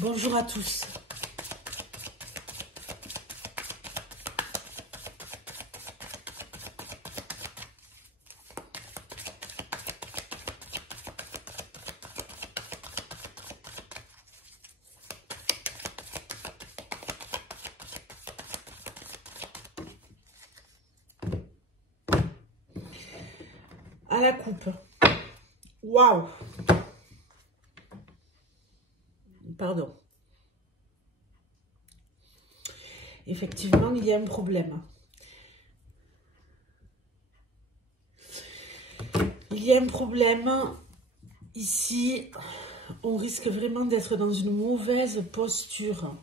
Bonjour à tous. À la coupe. Waouh! Pardon. Effectivement, il y a un problème. Il y a un problème ici. On risque vraiment d'être dans une mauvaise posture.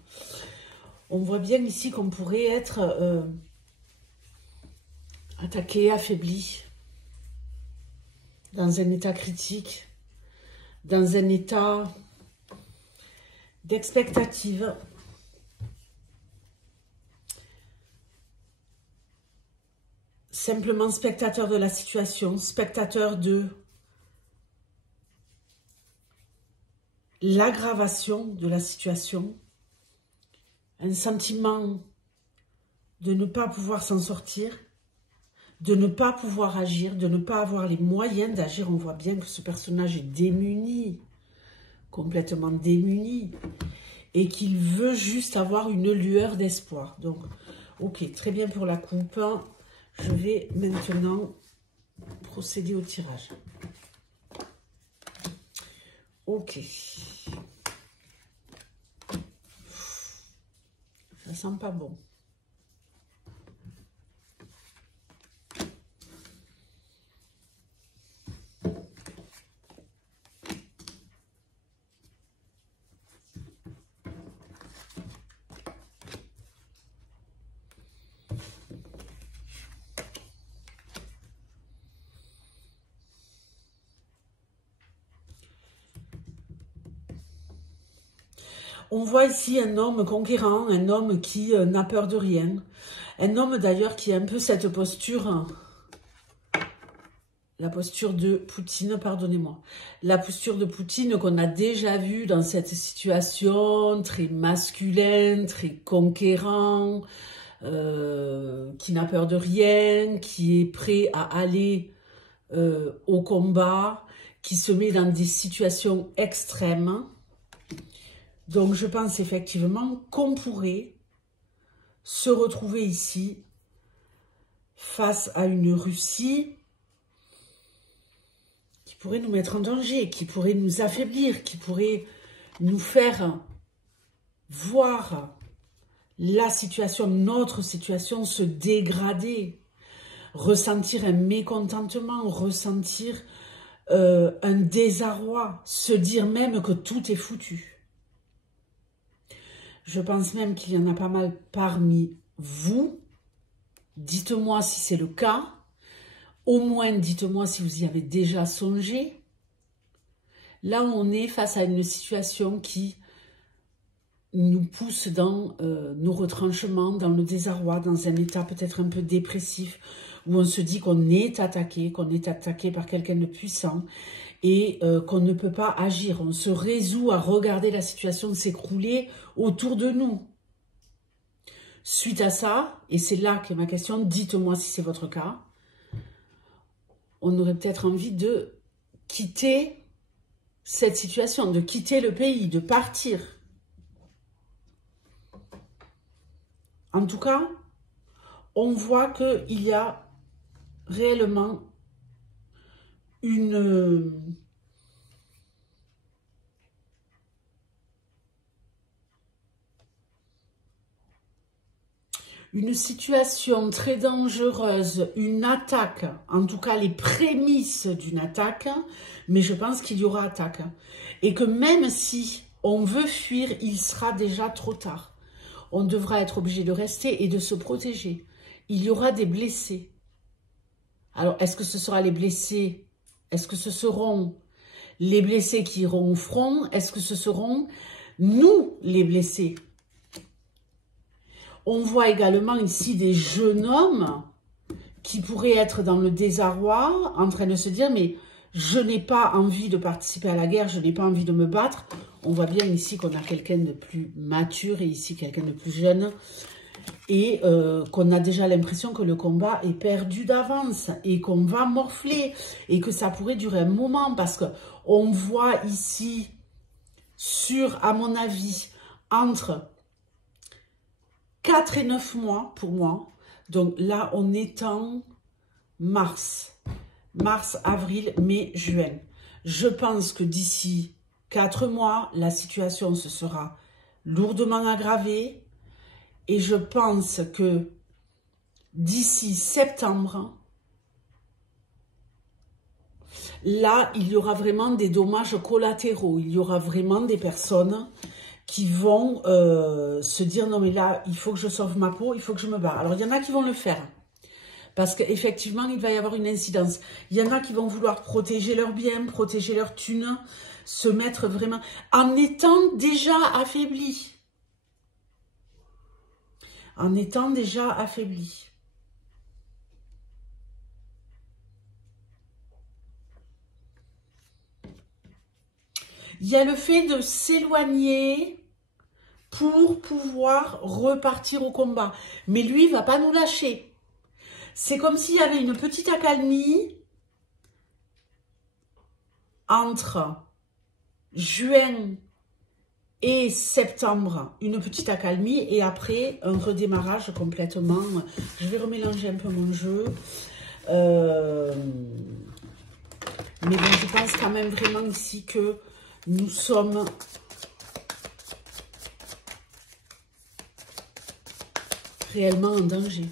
On voit bien ici qu'on pourrait être attaqué, affaibli, dans un état critique, dans un état d'expectative. Simplement spectateur de la situation, spectateur de l'aggravation de la situation, un sentiment de ne pas pouvoir s'en sortir, de ne pas pouvoir agir, de ne pas avoir les moyens d'agir. On voit bien que ce personnage est démuni, complètement démuni, et qu'il veut juste avoir une lueur d'espoir. Donc, ok, très bien pour la coupe. Je vais maintenant procéder au tirage. Ok. Ça sent pas bon. On voit ici un homme conquérant, un homme qui n'a peur de rien. Un homme d'ailleurs qui a un peu cette posture, la posture de Poutine, pardonnez-moi. La posture de Poutine qu'on a déjà vue dans cette situation très masculine, très conquérant, qui n'a peur de rien, qui est prêt à aller au combat, qui se met dans des situations extrêmes. Donc, je pense effectivement qu'on pourrait se retrouver ici face à une Russie qui pourrait nous mettre en danger, qui pourrait nous affaiblir, qui pourrait nous faire voir la situation, notre situation se dégrader, ressentir un mécontentement, ressentir un désarroi, se dire même que tout est foutu. Je pense même qu'il y en a pas mal parmi vous. Dites-moi si c'est le cas. Au moins, dites-moi si vous y avez déjà songé. Là, on est face à une situation qui nous pousse dans nos retranchements, dans le désarroi, dans un état peut-être un peu dépressif, où on se dit qu'on est attaqué par quelqu'un de puissant, et qu'on ne peut pas agir. On se résout à regarder la situation s'écrouler autour de nous. Suite à ça, et c'est là que ma question, dites-moi si c'est votre cas, on aurait peut-être envie de quitter cette situation, de quitter le pays, de partir. En tout cas, on voit qu'il y a réellement une situation très dangereuse, une attaque, en tout cas les prémices d'une attaque, mais je pense qu'il y aura attaque. Et que même si on veut fuir, il sera déjà trop tard. On devra être obligé de rester et de se protéger. Il y aura des blessés. Alors, est-ce que ce sera les blessés? Est-ce que ce seront les blessés qui iront au front? Est-ce que ce seront nous, les blessés? On voit également ici des jeunes hommes qui pourraient être dans le désarroi, en train de se dire « mais je n'ai pas envie de participer à la guerre, je n'ai pas envie de me battre ». On voit bien ici qu'on a quelqu'un de plus mature et ici quelqu'un de plus jeune. Et qu'on a déjà l'impression que le combat est perdu d'avance et qu'on va morfler et que ça pourrait durer un moment parce qu'on voit ici à mon avis, entre 4 et 9 mois pour moi. Donc là, on est en mars, avril, mai, juin. Je pense que d'ici 4 mois, la situation se sera lourdement aggravée. Et je pense que d'ici septembre, là, il y aura vraiment des dommages collatéraux. Il y aura vraiment des personnes qui vont se dire « Non, mais là, il faut que je sauve ma peau, il faut que je me barre. » Alors, il y en a qui vont le faire. Parce qu'effectivement, il va y avoir une incidence. Il y en a qui vont vouloir protéger leurs biens, protéger leurs thunes, se mettre vraiment... en étant déjà affaiblis. En étant déjà affaibli. Il y a le fait de s'éloigner pour pouvoir repartir au combat. Mais lui, il ne va pas nous lâcher. C'est comme s'il y avait une petite accalmie entre juin et septembre, une petite accalmie, et après, un redémarrage complètement. Je vais remélanger un peu mon jeu. Mais bon, je pense quand même vraiment ici que nous sommes réellement en danger.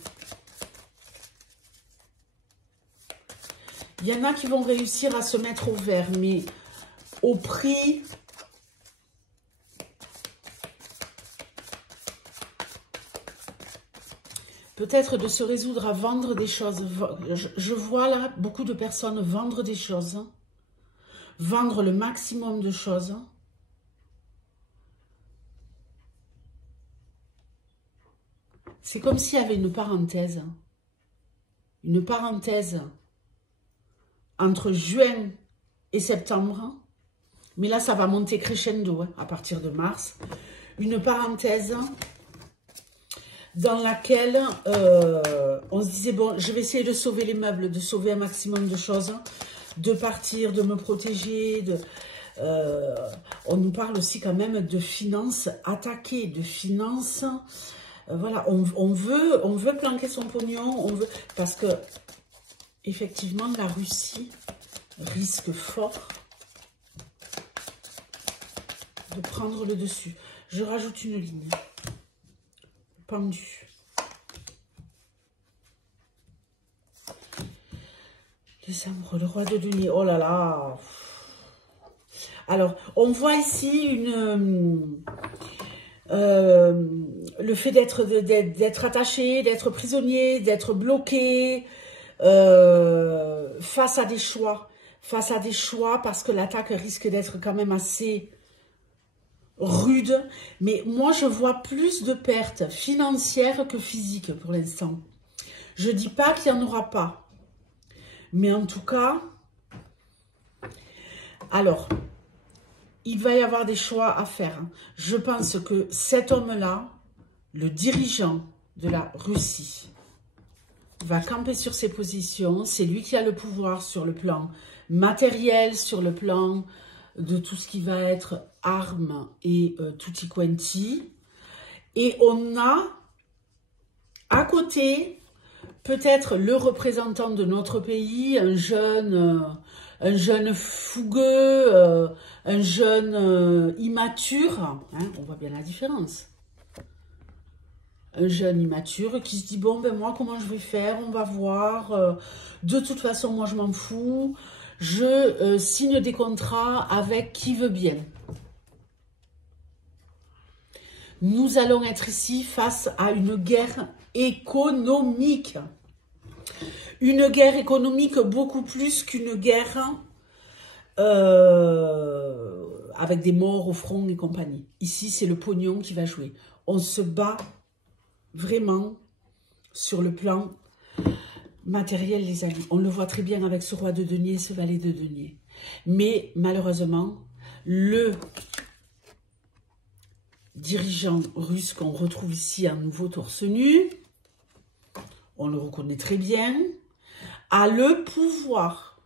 Il y en a qui vont réussir à se mettre au vert, mais au prix... peut-être de se résoudre à vendre des choses. Je vois là beaucoup de personnes vendre des choses. Vendre le maximum de choses. C'est comme s'il y avait une parenthèse. Une parenthèse entre juin et septembre. Mais là, ça va monter crescendo à partir de mars. Une parenthèse... dans laquelle on se disait, bon, je vais essayer de sauver les meubles, de sauver un maximum de choses, de partir, de me protéger. On nous parle aussi quand même de finances attaquées, de finances... voilà, on veut planquer son pognon, parce que, effectivement, la Russie risque fort de prendre le dessus. Je rajoute une ligne. Pendu. Les amoureux, le roi de denier. Oh là là. Alors, on voit ici le fait d'être attaché, d'être prisonnier, d'être bloqué face à des choix. Face à des choix, parce que l'attaque risque d'être quand même assez... rude, mais moi je vois plus de pertes financières que physiques pour l'instant. Je dis pas qu'il n'y en aura pas, mais en tout cas, alors, il va y avoir des choix à faire. Je pense que cet homme-là, le dirigeant de la Russie, va camper sur ses positions. C'est lui qui a le pouvoir sur le plan matériel, sur le plan de tout ce qui va être armes et tutti quanti. Et on a à côté peut-être le représentant de notre pays, un jeune fougueux, un jeune immature, hein, on voit bien la différence. Un jeune immature qui se dit, bon ben moi comment je vais faire, on va voir, de toute façon moi je m'en fous, je signe des contrats avec qui veut bien. Nous allons être ici face à une guerre économique. Une guerre économique beaucoup plus qu'une guerre avec des morts au front et compagnie. Ici, c'est le pognon qui va jouer. On se bat vraiment sur le plan matériel, les amis. On le voit très bien avec ce roi de denier, ce valet de denier. Mais malheureusement, le dirigeant russe qu'on retrouve ici à nouveau torse nu, on le reconnaît très bien, a le pouvoir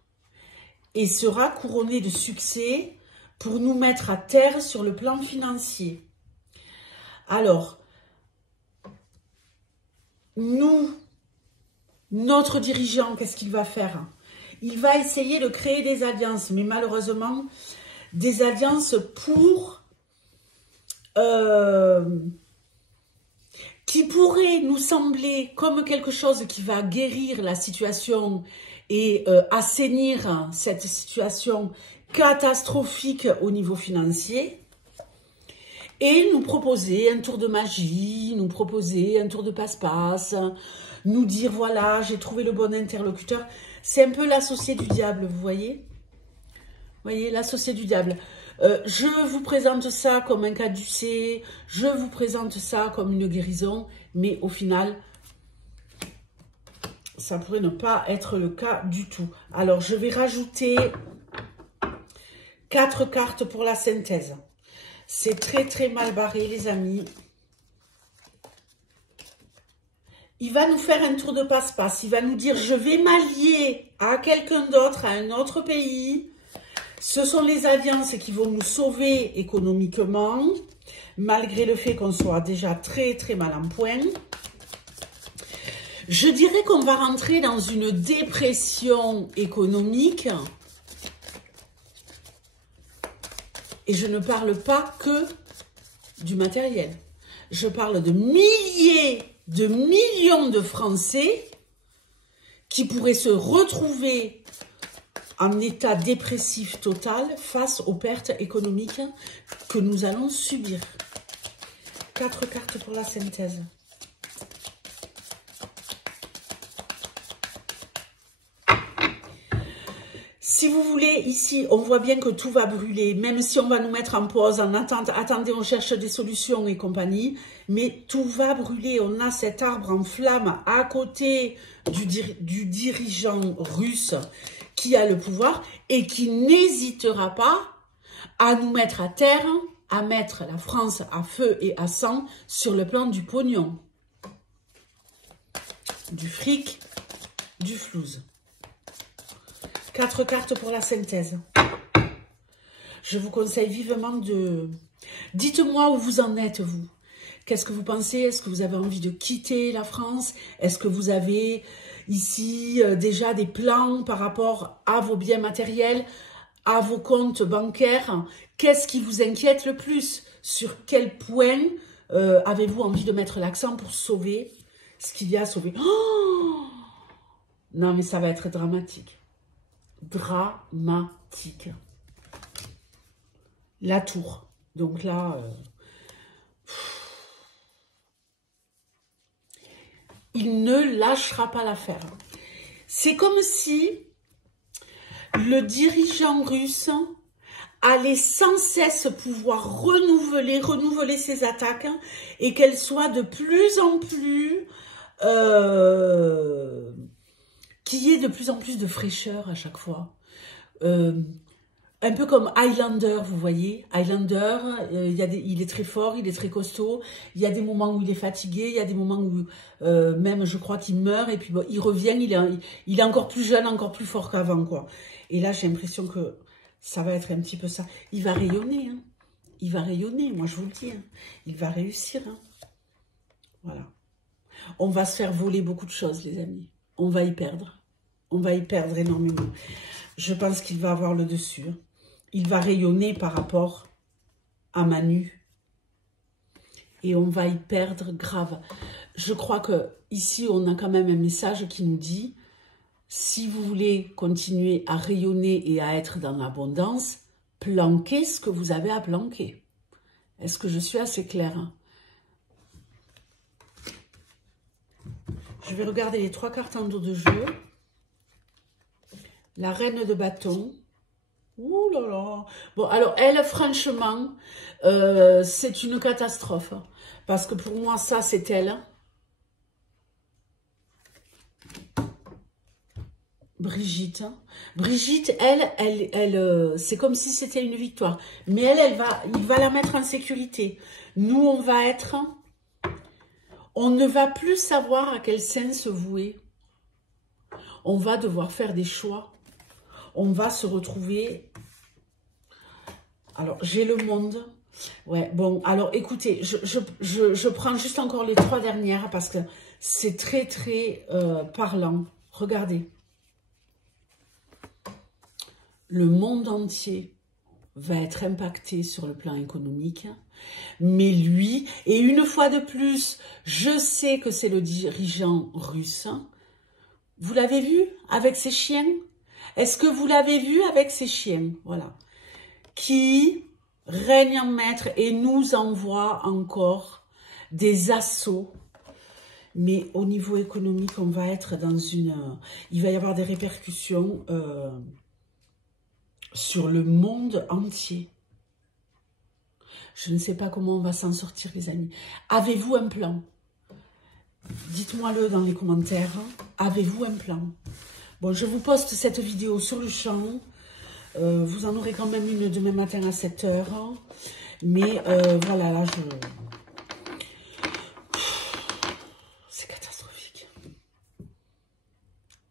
et sera couronné de succès pour nous mettre à terre sur le plan financier. Alors, notre dirigeant, qu'est-ce qu'il va faire? Il va essayer de créer des alliances, mais malheureusement, des alliances qui pourraient nous sembler comme quelque chose qui va guérir la situation et assainir cette situation catastrophique au niveau financier, et nous proposer un tour de magie, nous proposer un tour de passe-passe, nous dire voilà, j'ai trouvé le bon interlocuteur. C'est un peu l'associé du diable, vous voyez? Vous voyez, l'associé du diable. Je vous présente ça comme un caducée, je vous présente ça comme une guérison, mais au final, ça pourrait ne pas être le cas du tout. Alors, je vais rajouter 4 cartes pour la synthèse. C'est très, très mal barré, les amis. Il va nous faire un tour de passe-passe. Il va nous dire, je vais m'allier à quelqu'un d'autre, à un autre pays. Ce sont les alliances qui vont nous sauver économiquement, malgré le fait qu'on soit déjà très, très mal en point. Je dirais qu'on va rentrer dans une dépression économique. Et je ne parle pas que du matériel. Je parle de milliers, de millions de Français qui pourraient se retrouver en état dépressif total face aux pertes économiques que nous allons subir. 4 cartes pour la synthèse. Si vous voulez, ici, on voit bien que tout va brûler, même si on va nous mettre en pause, en attente, attendez, on cherche des solutions et compagnie, mais tout va brûler. On a cet arbre en flamme à côté du dirigeant russe qui a le pouvoir et qui n'hésitera pas à nous mettre à terre, à mettre la France à feu et à sang sur le plan du pognon, du fric, du flouze. 4 cartes pour la synthèse. Je vous conseille vivement de... Dites-moi où vous en êtes, vous. Qu'est-ce que vous pensez? Est-ce que vous avez envie de quitter la France? Est-ce que vous avez ici déjà des plans par rapport à vos biens matériels, à vos comptes bancaires? Qu'est-ce qui vous inquiète le plus? Sur quel point avez-vous envie de mettre l'accent pour sauver ce qu'il y a à sauver? Oh, non, mais ça va être dramatique. Dramatique. La tour. Donc là, il ne lâchera pas l'affaire. C'est comme si le dirigeant russe allait sans cesse pouvoir renouveler ses attaques et qu'elles soient de plus en plus... qu'il y ait de plus en plus de fraîcheur à chaque fois. Un peu comme Highlander, vous voyez. Highlander, il est très fort, il est très costaud. Il y a des moments où il est fatigué, il y a des moments où même je crois qu'il meurt. Et puis bon, il revient, il est encore plus jeune, encore plus fort qu'avant, quoi. Et là, j'ai l'impression que ça va être un petit peu ça. Il va rayonner, hein. Il va rayonner, moi je vous le dis. Hein. Il va réussir. Hein. Voilà. On va se faire voler beaucoup de choses, les amis. On va y perdre. On va y perdre énormément. Je pense qu'il va avoir le dessus. Il va rayonner par rapport à Manu. Et on va y perdre grave. Je crois que ici, on a quand même un message qui nous dit, si vous voulez continuer à rayonner et à être dans l'abondance, planquez ce que vous avez à planquer. Est-ce que je suis assez claire? Je vais regarder les 3 cartes en dos de jeu. La reine de bâton. Ouh là là. Bon, alors, elle, franchement, c'est une catastrophe. Parce que pour moi, ça, c'est elle. Brigitte. Brigitte, c'est comme si c'était une victoire. Mais il va la mettre en sécurité. Nous, on ne va plus savoir à quel sein se vouer. On va devoir faire des choix. On va se retrouver. Alors, j'ai le monde. Ouais, bon, alors écoutez, je prends juste encore les 3 dernières parce que c'est très, très parlant. Regardez. Le monde entier va être impacté sur le plan économique, mais lui, et une fois de plus, je sais que c'est le dirigeant russe. Vous l'avez vu avec ses chiens? Est-ce que vous l'avez vu avec ses chiens? Voilà. Qui règne en maître et nous envoie encore des assauts. Mais au niveau économique, on va être dans une... il va y avoir des répercussions sur le monde entier. Je ne sais pas comment on va s'en sortir, les amis. Avez-vous un plan? Dites-moi-le dans les commentaires. Avez-vous un plan? Bon, je vous poste cette vidéo sur le champ. Vous en aurez quand même une demain matin à 7 h. Mais voilà, là, c'est catastrophique.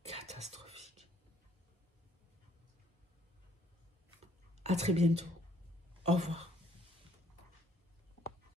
Catastrophique. À très bientôt. Au revoir.